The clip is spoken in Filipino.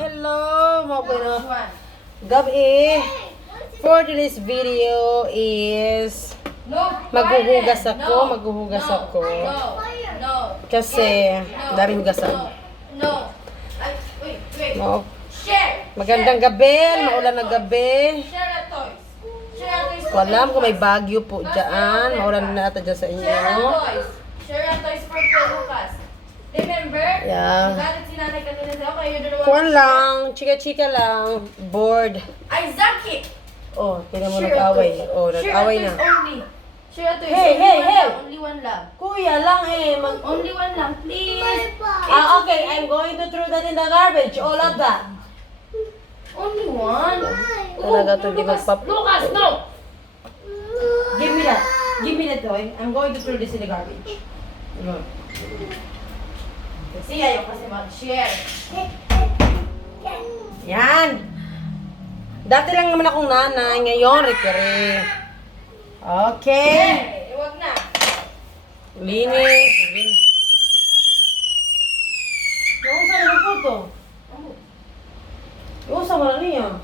Hello! Mga gabi. For today's video is maghuhugas ako. Kasi daming hugasan. Magandang gabi, maulan na gabi. Ko alam kung may bagyo po dyan. Maulan na ata dyan sa inyo. Share ang toys for Lucas. Remember? Yeah. Galit si nanay kanina sa'yo, kaya yun doon. Kuwan lang, chika-chika lang. Bored. Ay, Zaki! Oh, tingnan mo nag-away. Oh, nag-away na. Share a toys. Hey, hey, hey! Only one lang. Kuya lang eh. Only one lang, please. Okay, I'm going to throw that in the garbage. All of that. Only one. Talaga ito, di magpap... Lucas, no! Give me that. Give me that toy. I'm going to throw this in the garbage. Kasi ayaw kasi mag-share. Yan. Dati lang naman akong nanay. Ngayon, rekere. Okay. Hey, huwag na. Linis. Yung sa naman po to. Yung sa wala niya.